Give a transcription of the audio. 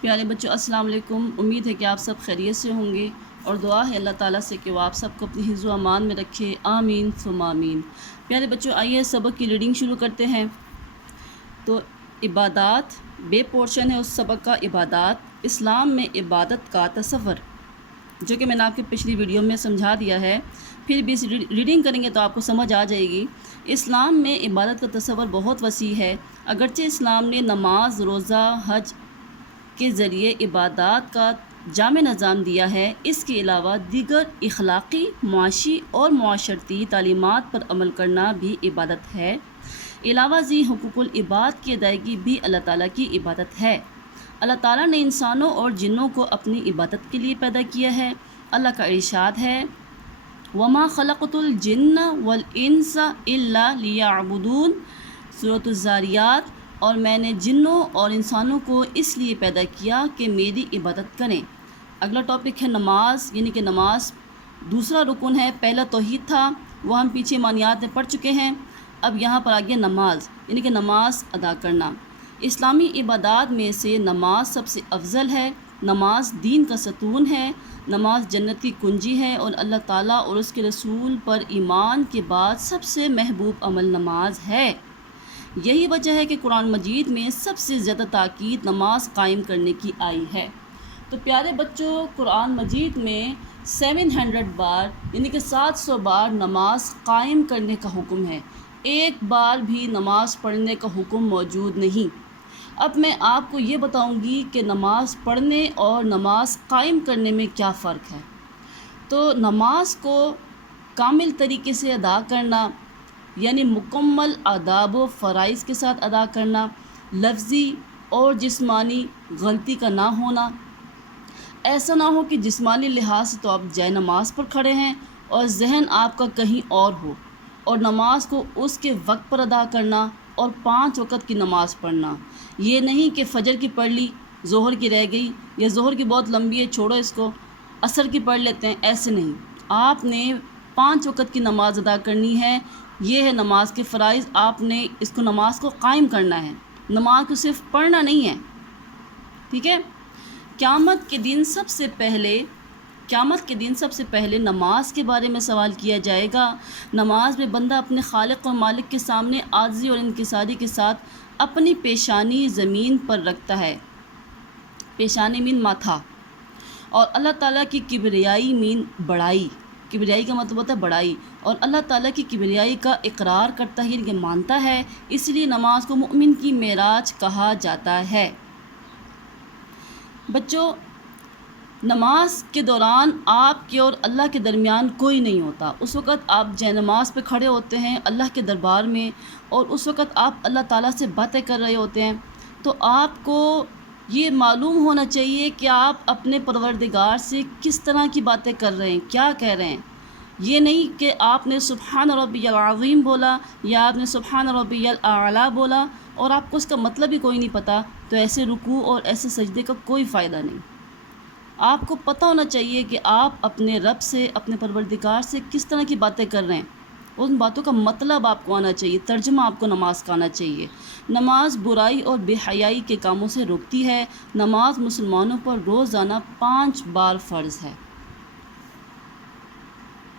پیارے بچوں السلام علیکم۔ امید ہے کہ آپ سب خیریت سے ہوں گے اور دعا ہے اللہ تعالیٰ سے کہ وہ آپ سب کو اپنی حفظ و امان میں رکھے، آمین ثم آمین۔ پیارے بچوں آئیے سبق کی ریڈنگ شروع کرتے ہیں۔ تو عبادات بے پورشن ہے اس سبق کا، عبادات اسلام میں عبادت کا تصور، جو کہ میں نے آپ کی پچھلی ویڈیو میں سمجھا دیا ہے، پھر بھی اس ریڈنگ کریں گے تو آپ کو سمجھ آ جائے گی۔ اسلام میں عبادت کا تصور بہت وسیع ہے۔ اگرچہ اسلام نے نماز، روزہ، حج کے ذریعے عبادات کا جامع نظام دیا ہے، اس کے علاوہ دیگر اخلاقی، معاشی اور معاشرتی تعلیمات پر عمل کرنا بھی عبادت ہے۔ علاوہ ازیں حقوق العباد کی ادائیگی بھی اللہ تعالیٰ کی عبادت ہے۔ اللہ تعالیٰ نے انسانوں اور جنوں کو اپنی عبادت کے لیے پیدا کیا ہے۔ اللہ کا ارشاد ہے وَمَا خَلَقْتُ الْجِنَّ وَالْإِنسَ إِلَّا لِيَعْبُدُونَ، سورۃ الذاریات، اور میں نے جنوں اور انسانوں کو اس لیے پیدا کیا کہ میری عبادت کریں۔ اگلا ٹاپک ہے نماز، یعنی کہ نماز دوسرا رکن ہے۔ پہلا توحید تھا، وہ ہم پیچھے معنیات میں پڑھ چکے ہیں۔ اب یہاں پر آگے نماز، یعنی کہ نماز ادا کرنا۔ اسلامی عبادات میں سے نماز سب سے افضل ہے۔ نماز دین کا ستون ہے، نماز جنت کی کنجی ہے، اور اللہ تعالیٰ اور اس کے رسول پر ایمان کے بعد سب سے محبوب عمل نماز ہے۔ یہی وجہ ہے کہ قرآن مجید میں سب سے زیادہ تاکید نماز قائم کرنے کی آئی ہے۔ تو پیارے بچوں، قرآن مجید میں 700 بار یعنی کہ 700 بار نماز قائم کرنے کا حکم ہے، ایک بار بھی نماز پڑھنے کا حکم موجود نہیں۔ اب میں آپ کو یہ بتاؤں گی کہ نماز پڑھنے اور نماز قائم کرنے میں کیا فرق ہے۔ تو نماز کو کامل طریقے سے ادا کرنا، یعنی مکمل آداب و فرائض کے ساتھ ادا کرنا، لفظی اور جسمانی غلطی کا نہ ہونا۔ ایسا نہ ہو کہ جسمانی لحاظ سے تو آپ جائے نماز پر کھڑے ہیں اور ذہن آپ کا کہیں اور ہو، اور نماز کو اس کے وقت پر ادا کرنا اور 5 وقت کی نماز پڑھنا۔ یہ نہیں کہ فجر کی پڑھ لی، ظہر کی رہ گئی، یا ظہر کی بہت لمبی ہے چھوڑو اس کو، عصر کی پڑھ لیتے ہیں، ایسے نہیں۔ آپ نے 5 وقت کی نماز ادا کرنی ہے۔ یہ ہے نماز کے فرائض، آپ نے اس کو نماز کو قائم کرنا ہے، نماز کو صرف پڑھنا نہیں ہے، ٹھیک ہے۔ قیامت کے دن سب سے پہلے نماز کے بارے میں سوال کیا جائے گا۔ نماز میں بندہ اپنے خالق اور مالک کے سامنے عاجزی اور انکساری کے ساتھ اپنی پیشانی زمین پر رکھتا ہے۔ پیشانی مین ماتھا، اور اللہ تعالیٰ کی کبریائی مین بڑائی، کبریائی کا مطلب ہوتا ہے بڑائی، اور اللہ تعالیٰ کی کبریائی کا اقرار کرتا ہے، یہ مانتا ہے، اس لیے نماز کو مومن کی معراج کہا جاتا ہے۔ بچوں، نماز کے دوران آپ کے اور اللہ کے درمیان کوئی نہیں ہوتا۔ اس وقت آپ جے نماز پہ کھڑے ہوتے ہیں اللہ کے دربار میں، اور اس وقت آپ اللہ تعالیٰ سے باتیں کر رہے ہوتے ہیں، تو آپ کو یہ معلوم ہونا چاہیے کہ آپ اپنے پروردگار سے کس طرح کی باتیں کر رہے ہیں، کیا کہہ رہے ہیں۔ یہ نہیں کہ آپ نے سبحان ربی العظیم بولا یا آپ نے سبحان ربی الاعلیٰ بولا اور آپ کو اس کا مطلب ہی کوئی نہیں پتہ، تو ایسے رکوع اور ایسے سجدے کا کوئی فائدہ نہیں۔ آپ کو پتہ ہونا چاہیے کہ آپ اپنے رب سے، اپنے پروردگار سے کس طرح کی باتیں کر رہے ہیں، ان باتوں کا مطلب آپ کو آنا چاہیے، ترجمہ آپ کو نماز کا آنا چاہیے۔ نماز برائی اور بے حیائی کے کاموں سے روکتی ہے۔ نماز مسلمانوں پر روزانہ 5 بار فرض ہے۔